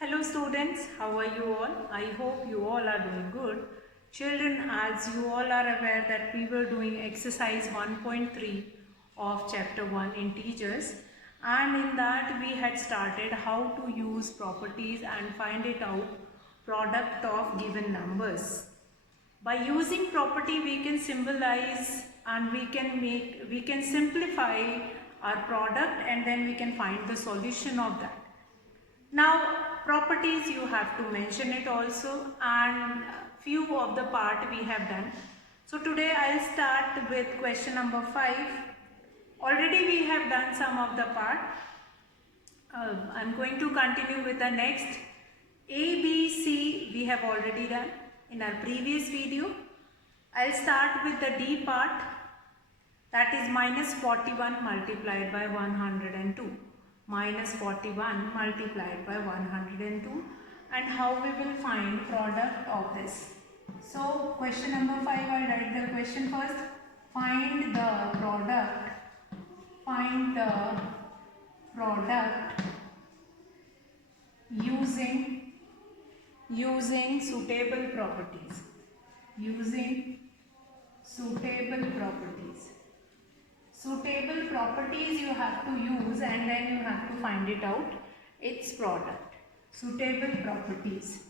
Hello students, how are you all? I hope you all are doing good. Children, as you all are aware that we were doing exercise 1.3 of chapter 1 integers, and in that we had started how to use properties and find it out product of given numbers. By using property we can symbolize and we can simplify our product, and then we can find the solution of that. Now properties you have to mention it also, and few of the part we have done. So today I'll start with question number 5. Already we have done some of the part. I'm going to continue with the next. A, B, C we have already done in our previous video. I'll start with the D part, that is minus 41 multiplied by 102. Minus 41 multiplied by 102, and how we will find product of this. So question number 5, I write the question first. Find the product using suitable properties. Suitable properties you have to use, and then you have to find it out, its product. Suitable properties.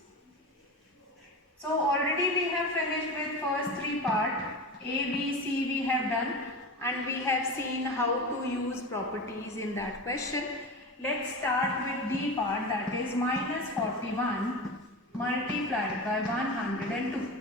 So already we have finished with first three part. A, B, C we have done, and we have seen how to use properties in that question. Let's start with D part, that is minus 41 multiplied by 102.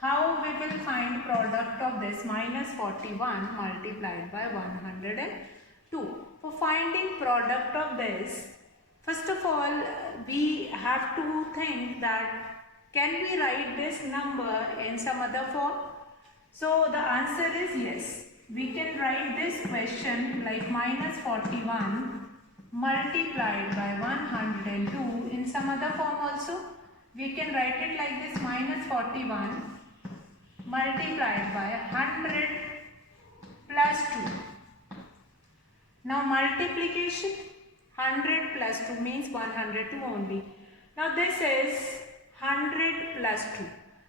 How we will find product of this minus 41 multiplied by 102? For finding product of this, first of all we have to think that can we write this number in some other form? So the answer is yes. We can write this question like minus 41 multiplied by 102 in some other form also. We can write it like this: minus 41 multiplied by 100 plus 2. Now multiplication, 100 plus 2 means 102 only. Now this is 100 plus 2,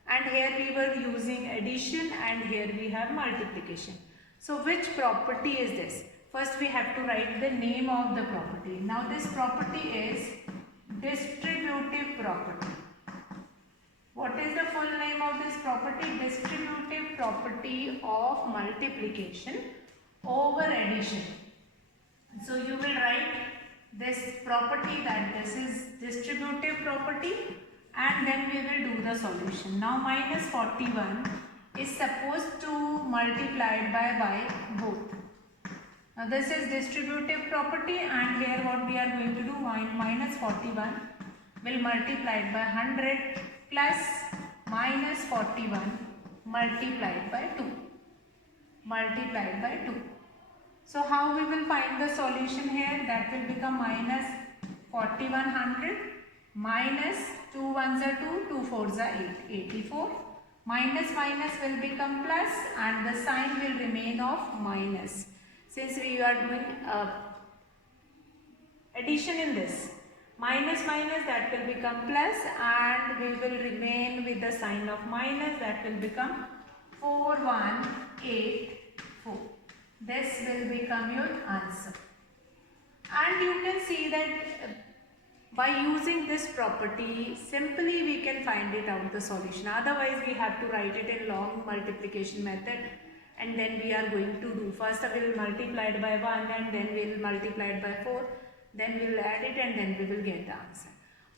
and here we were using addition, and here we have multiplication. So which property is this? First we have to write the name of the property. Now this property is distributive property. What is the full name of this property? Distributive property of multiplication over addition. So you will write this property, that this is distributive property, and then we will do the solution. Now minus 41 is supposed to multiplied by both. Now this is distributive property, and here what we are going to do, minus 41 will multiplied by 100 plus minus 41 multiplied by 2. So how we will find the solution here? That will become minus 4100 minus 2 ones are 2, 2 fours are 8, 84. Minus will become plus, and the sign will remain of minus. Since we are doing addition in this, minus that will become plus, and we will remain with the sign of minus, that will become 4184. This will become your answer. And you can see that by using this property, simply we can find it out the solution. Otherwise we have to write it in long multiplication method, and then we are going to do, first we will multiply it by 1, and then we will multiply it by 4, then we will add it, and then we will get the answer.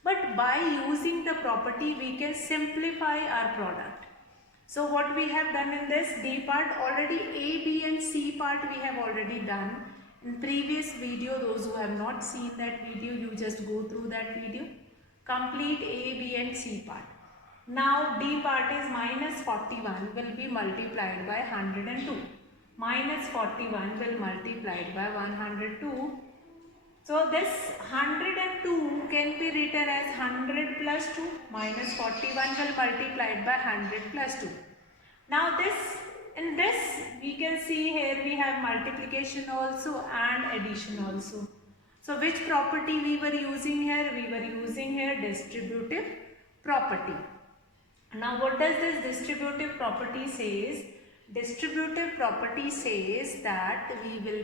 But by using the property we can simplify our product. So what we have done in this D part, already A, B and C part we have already done in previous video. Those who have not seen that video, you just go through that video. Complete A, B and C part. Now D part is minus 41 will be multiplied by 102. Minus 41 will multiplied by 102. So this 102 can be written as 100 plus 2. Minus 41 will multiplied by 100 plus 2. Now in this we can see here we have multiplication also and addition also. So which property we were using here? We were using here distributive property. Now what does this distributive property says? Distributive property says that we will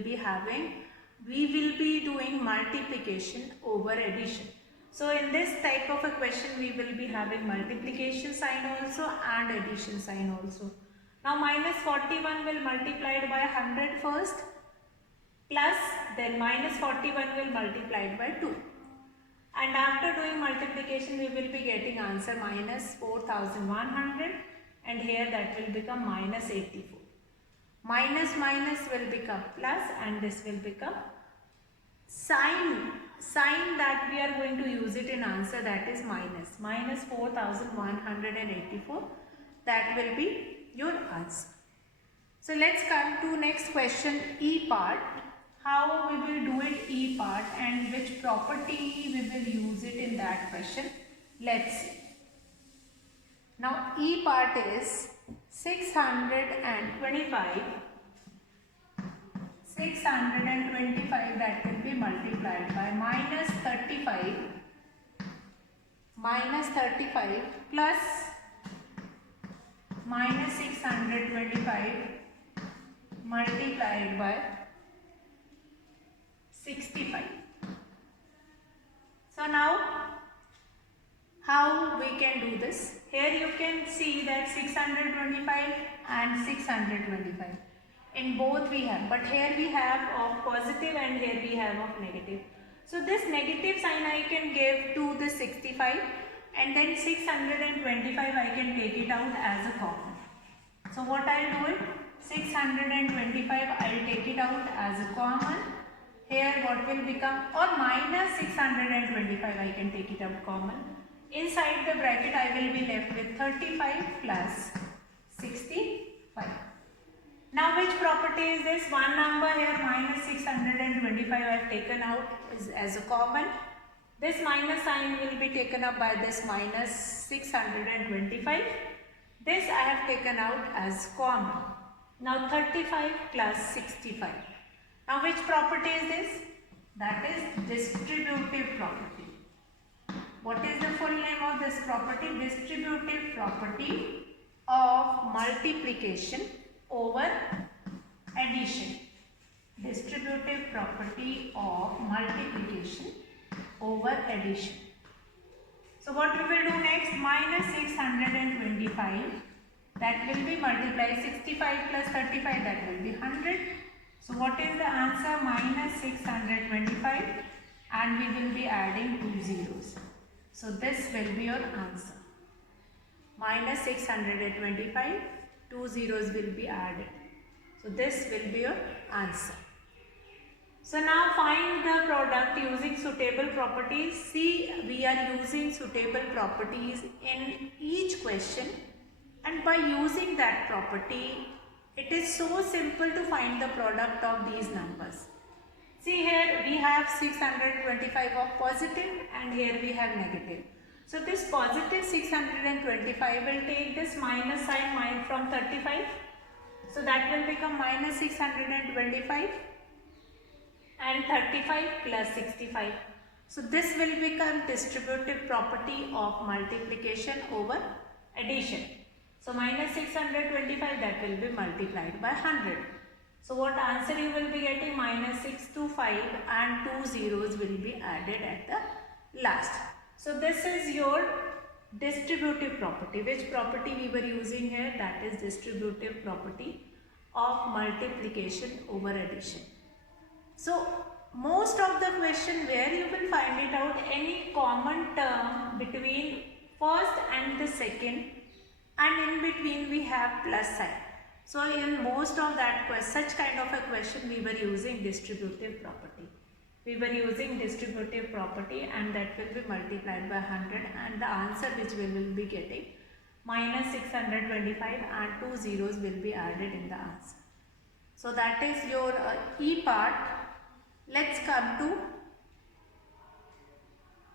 be doing multiplication over addition. So in this type of a question we will be having multiplication sign also and addition sign also. Now minus 41 will multiplied by 100 first, plus then minus 41 will multiplied by 2. And after doing multiplication we will be getting answer minus 4100, and here that will become minus 84. Minus minus will become plus, and this will become sign that we are going to use it in answer, that is minus 4184. That will be your answer. So let's come to next question, E part. How we will do it E part and which property we will use it in that question. Let's see. Now E part is 625 that will be multiplied by minus 35 plus minus 625 multiplied by 65. So now how we can do this? Here you can see that 625 and 625. In both we have, but here we have of positive and here we have of negative. So this negative sign I can give to the 65, and then 625 I can take it out as a common. So what I'll do it, 625 I'll take it out as a common. Here what will become, or minus 625 I can take it out common. Inside the bracket I will be left with 35 plus 65. Now which property is this? One number here minus 625 I have taken out as a common. This minus sign will be taken up by this minus 625. This I have taken out as common. Now 35 plus 65. Now which property is this? That is distributive property. What is the full name of this property? Distributive property of multiplication over addition. Distributive property of multiplication over addition. So what we will do next? Minus 625, that will be multiplied 65 plus 35, that will be 100. So what is the answer? Minus 625, and we will be adding 2 zeros. So this will be your answer. Minus 625, 2 zeros will be added. So this will be your answer. So now find the product using suitable properties. See, we are using suitable properties in each question, and by using that property, it is so simple to find the product of these numbers. See, here we have 625 of positive and here we have negative. So this positive 625 will take this minus sign from 35. So that will become minus 625 and 35 plus 65. So this will become distributive property of multiplication over addition. So minus 625, that will be multiplied by 100. So what answer you will be getting? Minus 625, and 2 zeros will be added at the last. So this is your distributive property. Which property we were using here? That is distributive property of multiplication over addition. So most of the question where you will find it out, any common term between first and the second, and in between we have plus sign. So in most of that such kind of a question we were using distributive property. We were using distributive property, and that will be multiplied by 100, and the answer which we will be getting minus 625, and 2 zeros will be added in the answer. So that is your E part. Let's come to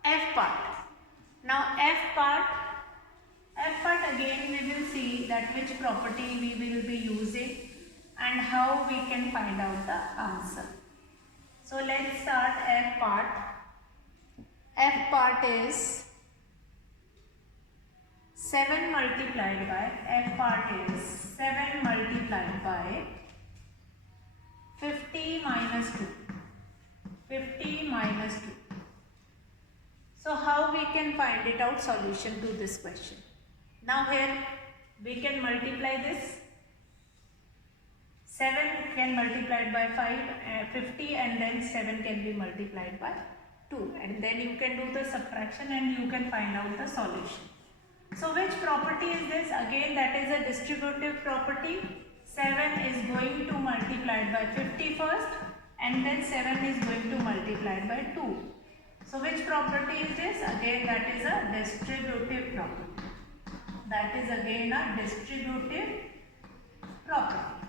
F part. Now F part again we will see that which property we will be using and how we can find out the answer. So let's start F part. F part is 7 multiplied by, F part is 7 multiplied by 50 minus 2. 50 minus 2. So how we can find it out solution to this question? Now here we can multiply this. 7 can multiplied by 50 and then 7 can be multiplied by 2, and then you can do the subtraction and you can find out the solution. So which property is this? Again, that is a distributive property. 7 is going to multiply by 50 first and then 7 is going to multiply by 2. So which property is this? Again, that is a distributive property. That is again a distributive property.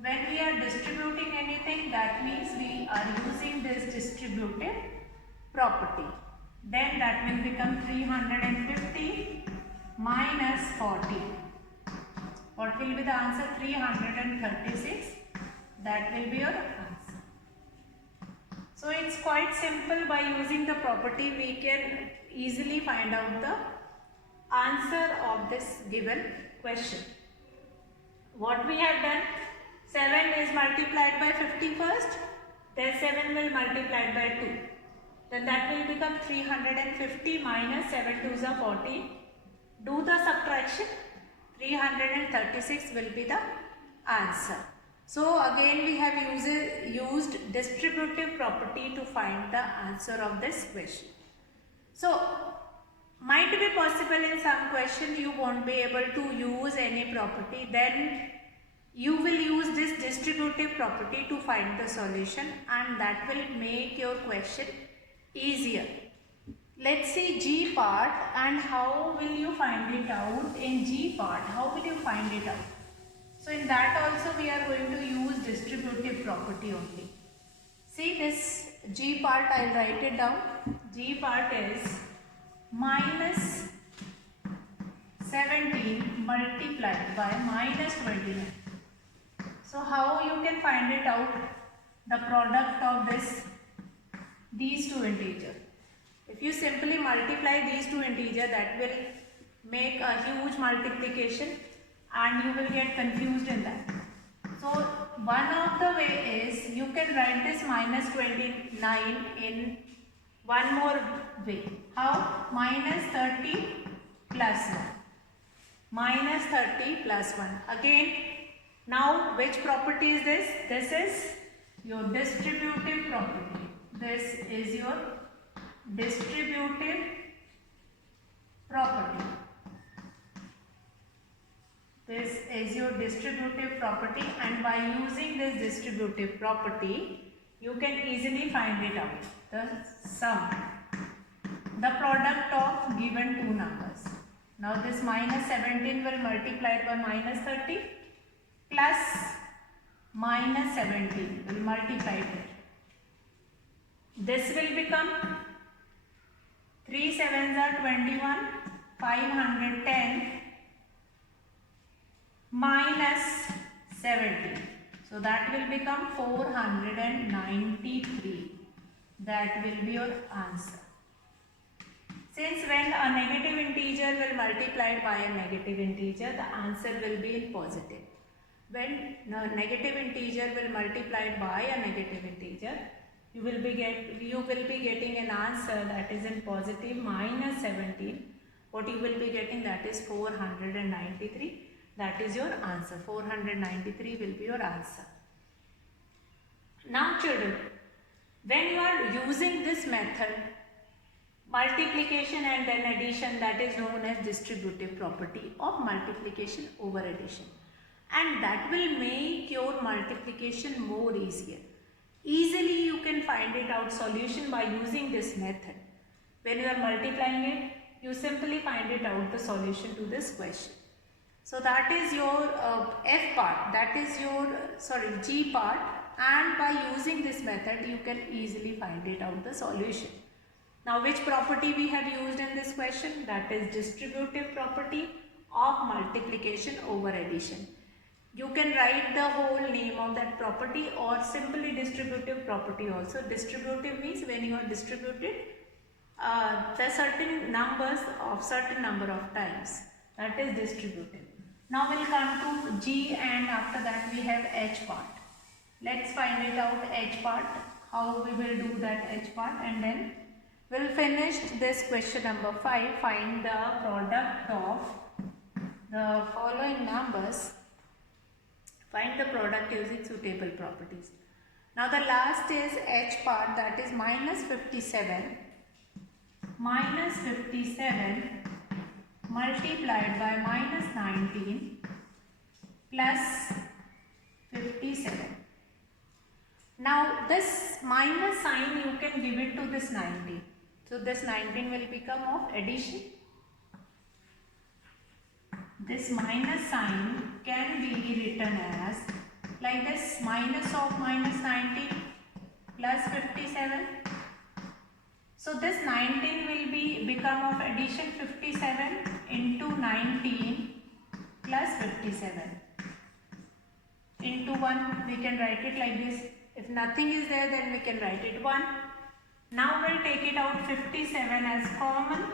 When we are distributing anything, that means we are using this distributive property. Then that will become 350 minus 40. What will be the answer? 336. That will be your answer. So it's quite simple. By using the property, we can easily find out the answer of this given question. What we have done? 7 is multiplied by 50 first, then 7 will multiply by 2. Then that will become 350 minus 7 2s are 40. Do the subtraction, 336 will be the answer. So again we have used distributive property to find the answer of this question. So might be possible in some question you won't be able to use any property, then you will use this distributive property to find the solution, and that will make your question easier. Let's see G part, and how will you find it out in G part? How will you find it out? So in that also we are going to use distributive property only. See this G part, I will write it down. G part is minus 17 multiplied by minus 29. So how you can find it out? The product of these two integers. If you simply multiply these two integers, that will make a huge multiplication and you will get confused in that. So one of the way is you can write this minus 29 in one more way. How? Minus 30 plus 1. Minus 30 plus 1. Again, now which property is this? This is your distributive property. This is your distributive property. This is your distributive property, and by using this distributive property, you can easily find it out. The sum, the product of given two numbers. Now this minus 17 will multiply by minus 30 plus minus 17 will multiply it. This will become 3 7s are 21, 510 minus 17. So that will become 493. That will be your answer. Since when a negative integer will multiply by a negative integer, the answer will be in positive. When a negative integer will multiply by a negative integer, you will be getting an answer that is in positive minus 17. What you will be getting, that is 493. That is your answer. 493 will be your answer. Now children, when you are using this method, multiplication and then addition, that is known as distributive property of multiplication over addition, and that will make your multiplication more easier. Easily you can find it out solution by using this method. When you are multiplying it, you simply find it out the solution to this question. So that is your F part, that is your G part, and by using this method you can easily find it out the solution. Now which property we have used in this question? That is distributive property of multiplication over addition. You can write the whole name of that property or simply distributive property also. Distributive means when you are distributed the certain numbers of certain number of times. That is distributive. Now we'll come to G, and after that we have H part. Let's find it out, H part, how we will do that H part, and then we'll finish this question number 5. Find the product of the following numbers. Find the product using suitable properties. Now the last is H part, that is minus 57 multiplied by minus 19 plus 57. Now this minus sign you can give it to this 19. So this 19 will become of addition. This minus sign can be written as like this, minus of minus 19 plus 57. So this 19 will become of addition 57 into 19 plus 57 into 1. We can write it like this. If nothing is there, then we can write it 1. Now we'll take it out 57 as common,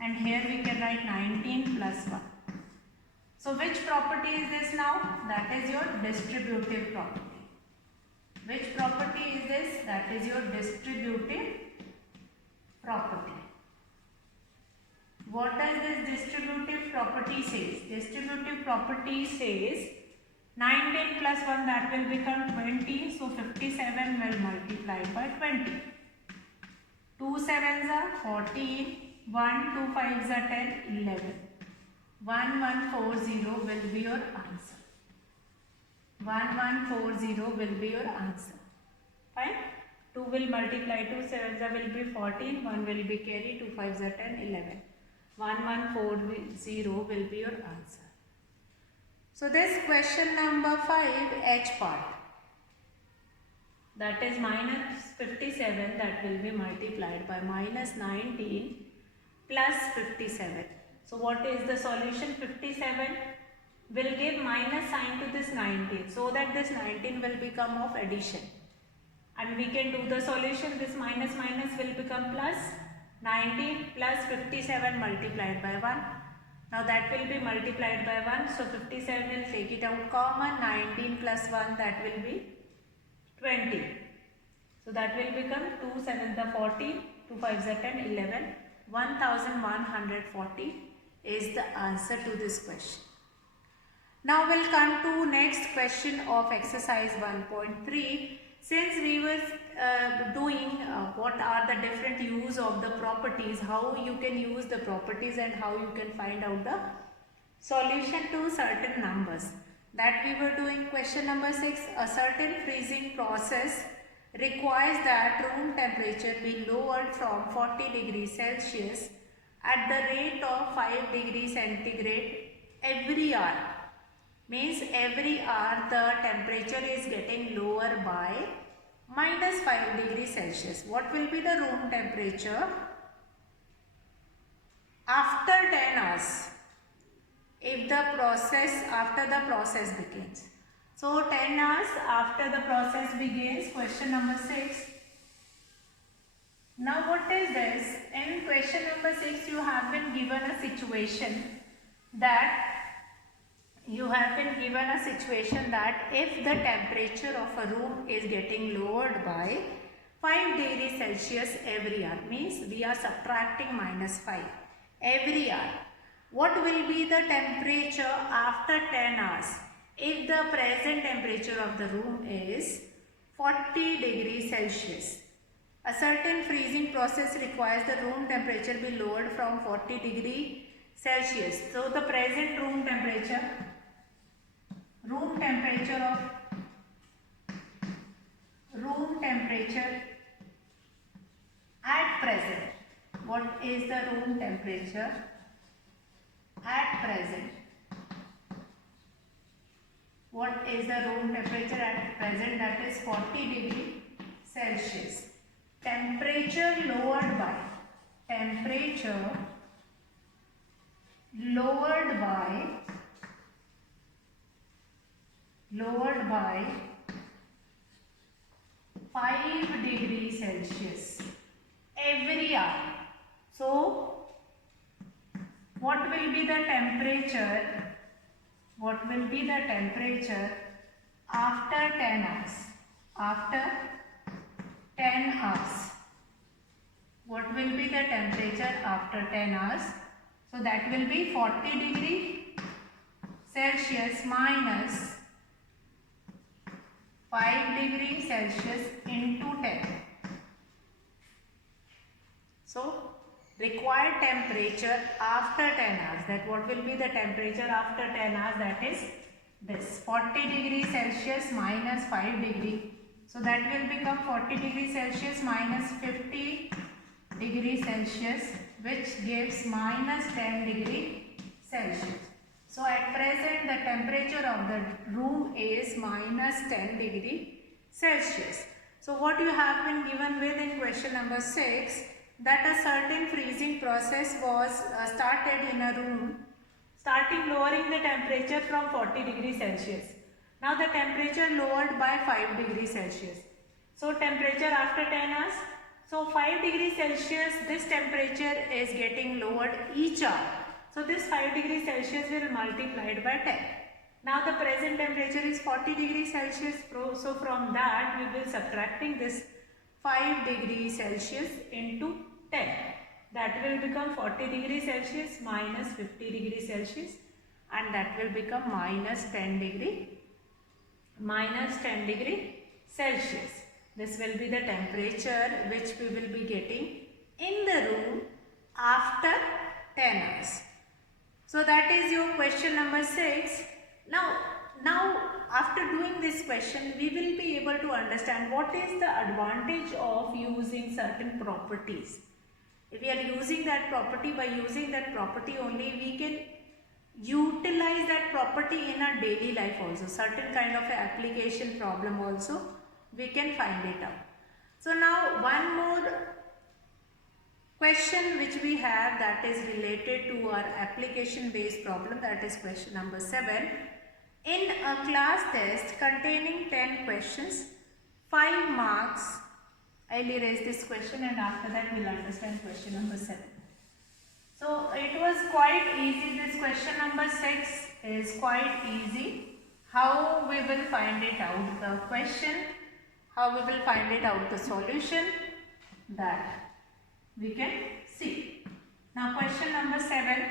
and here we can write 19 plus 1. So which property is this now? That is your distributive property. Which property is this? That is your distributive property. What does this distributive property says? Distributive property says 19 plus 1, that will become 20. So 57 will multiply by 20. 2 sevens are 14. 1, 2 fives are 10, 11. 1140 will be your answer. 1140 will be your answer. Fine. 2 will multiply 2 sevens will be 14. 1 will be carry. 2 fives are 10, 11. 1140 will be your answer. So this question number 5, H part, that is minus 57, that will be multiplied by minus 19 plus 57. So what is the solution? 57 will give minus sign to this 19, so that this 19 will become of addition. And we can do the solution. This minus minus will become plus. 19 plus 57 multiplied by 1. Now that will be multiplied by 1. So 57 will take it out common. 19 plus 1, that will be 20. So that will become 2 7s are 40. 2 5s are 10, 11. 1140 is the answer to this question. Now we'll come to next question of exercise 1.3. Since we were doing what are the different use of the properties, how you can use the properties and how you can find out the solution to certain numbers, that we were doing question number 6. A certain freezing process requires that room temperature be lowered from 40 degrees Celsius at the rate of 5 degrees centigrade every hour. Means every hour the temperature is getting lower by minus 5 degrees Celsius. What will be the room temperature after 10 hours if the process, after the process begins? So 10 hours after the process begins, question number 6. Now what is this? In question number 6 you have been given a situation that if the temperature of a room is getting lowered by 5 degrees Celsius every hour, means we are subtracting minus 5 every hour. What will be the temperature after 10 hours if the present temperature of the room is 40 degrees Celsius? A certain freezing process requires the room temperature be lowered from 40 degrees Celsius. So the present room temperature at present. What is the room temperature at present? What is the room temperature at present? That is 40 degrees Celsius. Temperature lowered by 5 lowered by 5 degrees Celsius every hour. So what will be the temperature? What will be the temperature after 10 hours? After 10 hours. What will be the temperature after 10 hours? So that will be 40 degree Celsius minus 5 degree Celsius into 10. So required temperature after 10 hours. That what will be the temperature after 10 hours? That is this 40 degree Celsius minus 5 degree. So that will become 40 degree Celsius minus 50 degree Celsius, which gives minus 10 degree Celsius. So at present the temperature of the room is minus 10 degree Celsius. So what you have been given with in question number 6, that a certain freezing process was started in a room, starting lowering the temperature from 40 degrees Celsius. Now the temperature lowered by 5 degrees Celsius. So temperature after 10 hours. So 5 degrees Celsius, this temperature is getting lowered each hour. So this 5 degrees Celsius will multiplied by 10. Now the present temperature is 40 degrees Celsius. So from that we will subtracting this 5 degrees Celsius into 10. That will become 40 degrees Celsius minus 50 degrees Celsius, and that will become minus 10 degree Celsius. This will be the temperature which we will be getting in the room after 10 hours. So that is your question number 6. Now after doing this question, we will be able to understand what is the advantage of using certain properties. If we are using that property, by using that property only, we can utilize that property in our daily life also. Certain kind of application problem also we can find it out. So now one more question which we have, that is related to our application based problem, that is question number 7. In a class test containing 10 questions, 5 marks. I will erase this question and after that we will understand question number 7. So it was quite easy. This question number 6 is quite easy. How we will find it out, the question, how we will find it out, the solution, that we can see. Now question number 7.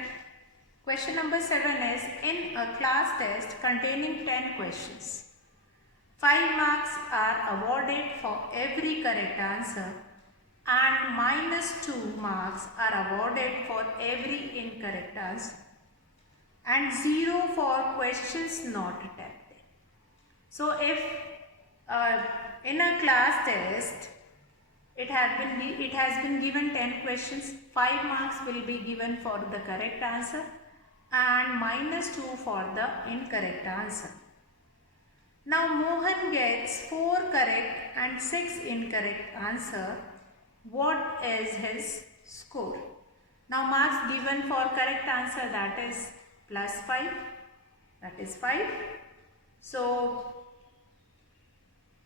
Question number 7 is, in a class test containing 10 questions, 5 marks are awarded for every correct answer and minus 2 marks are awarded for every incorrect answer and 0 for questions not attempted. So if in a class test it has been given 10 questions, 5 marks will be given for the correct answer and minus 2 for the incorrect answer. Now Mohan gets 4 correct and 6 incorrect answer. What is his score? Now marks given for correct answer, that is plus 5, that is 5. So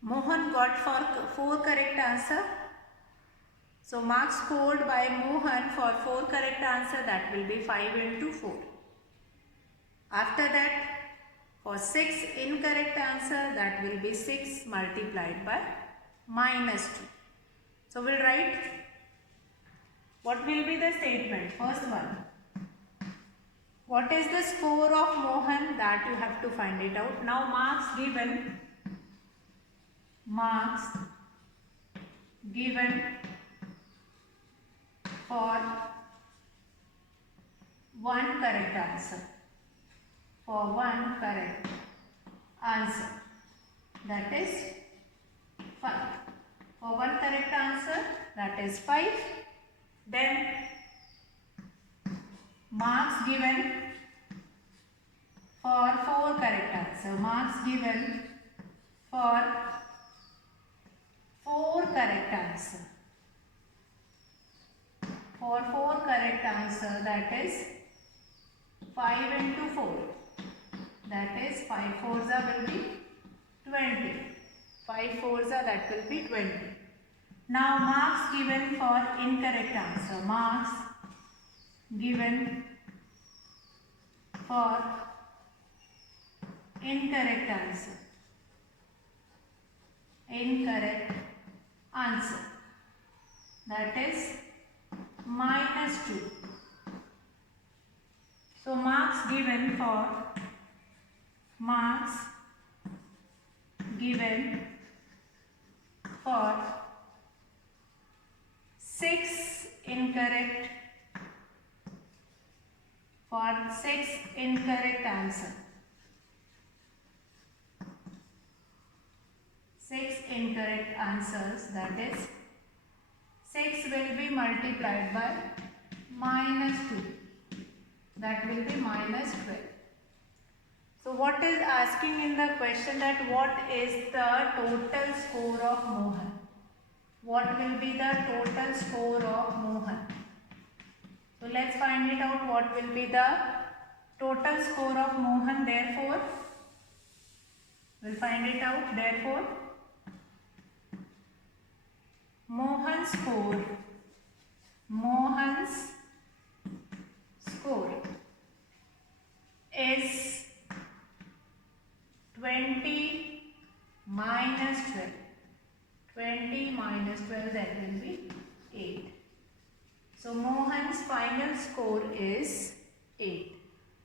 Mohan got 4 correct answer. So marks scored by Mohan for 4 correct answer, that will be 5 into 4. After that, for 6 incorrect answer, that will be 6 multiplied by minus 2. So we'll write what will be the statement. First one, what is the score of Mohan, that you have to find it out. Now marks given for one correct answer. For one correct answer, that is 5. For one correct answer, that is 5. Then marks given for 4 correct answer. Marks given for 4 correct answer. For 4 correct answer, that is 5 into 4. That is 5 4s will be 20. 5 fours are, that will be 20. Now marks given for incorrect answer. Marks given for incorrect answer. Incorrect answer. That is -2. So marks given for 6 incorrect answer. 6 incorrect answers, that is 6 will be multiplied by -2. That will be -12. So what is asking in the question, that what is the total score of Mohan? What will be the total score of Mohan? So let's find it out. What will be the total score of Mohan? Therefore, we'll find it out. Therefore, Mohan's score is 20 minus 12. 20 minus 12, that will be 8. So Mohan's final score is 8.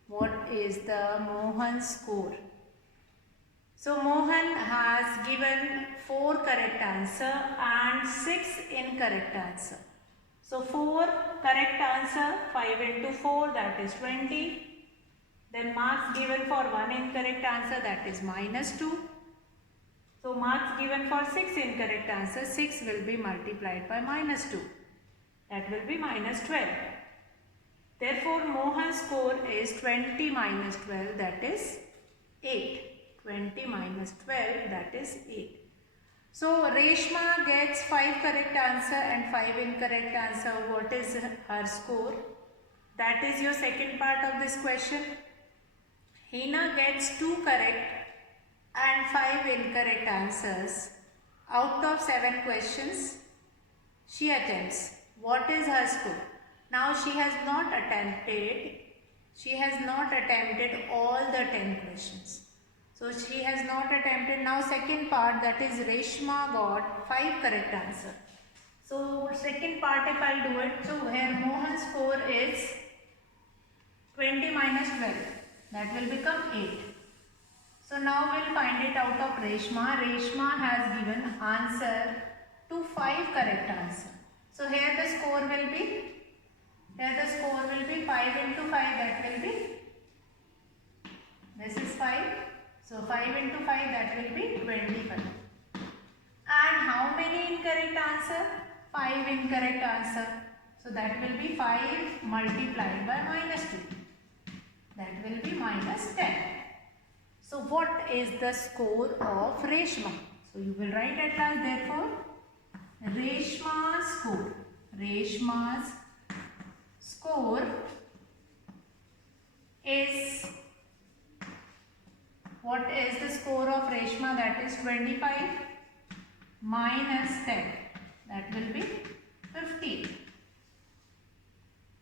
What is the Mohan's score? So Mohan has given 4 correct answer and 6 incorrect answer. So 4 correct answer, 5 into 4, that is 20. Then marks given for 1 incorrect answer, that is -2. So marks given for 6 incorrect answer, 6 will be multiplied by -2. That will be -12. Therefore, Mohan's score is 20 minus 12, that is 8. 20 minus 12, that is 8. So Reshma gets 5 correct answer and 5 incorrect answer. What is her score? That is your second part of this question. Hina gets 2 correct and 5 incorrect answers. Out of 7 questions, she attempts. What is her score? Now she has not attempted all the 10 questions. So she has not attempted. Now second part, that is Reshma got 5 correct answer. So second part, if I do it, so here Mohan's score is 20 minus 12. That will become 8. So now we'll find it out of Reshma. Reshma has given answer to 5 correct answer. So here the score will be 5 into 5, that will be, this is 5. So 5 into 5, that will be 25. And how many incorrect answer? 5 incorrect answer. So that will be 5 multiplied by -2. That will be -10. So what is the score of Reshma? So you will write at last, therefore, Reshma's score is, what is the score of Reshma? That is 25 minus 10. That will be 15.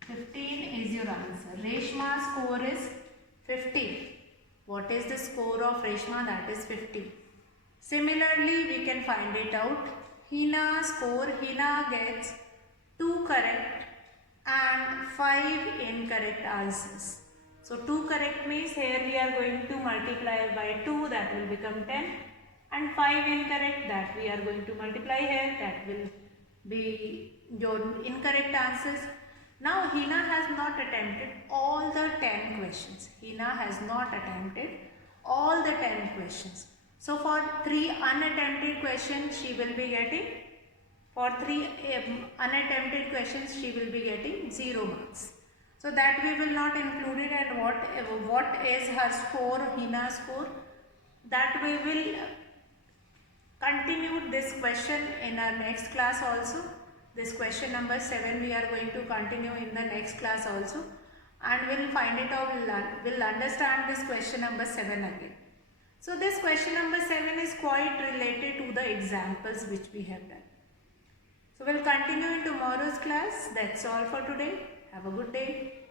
15 is your answer. Reshma's score is 15. What is the score of Reshma? That is 15. Similarly, we can find it out. Hina's score, Hina gets 2 correct and 5 incorrect answers. So 2 correct means here we are going to multiply by 2, that will become 10, and 5 incorrect, that we are going to multiply here, that will be your incorrect answers. Now Hina has not attempted all the 10 questions. Hina has not attempted all the 10 questions. So for 3 unattempted questions she will be getting, for 3 unattempted questions she will be getting 0 marks. So that we will not include it. And what is her score, Hina's score? That we will continue this question in our next class also. This question number 7 we are going to continue in the next class also, and we'll find it out, we'll understand this question number 7 again. So this question number 7 is quite related to the examples which we have done. So we'll continue in tomorrow's class. That's all for today. Have a good day.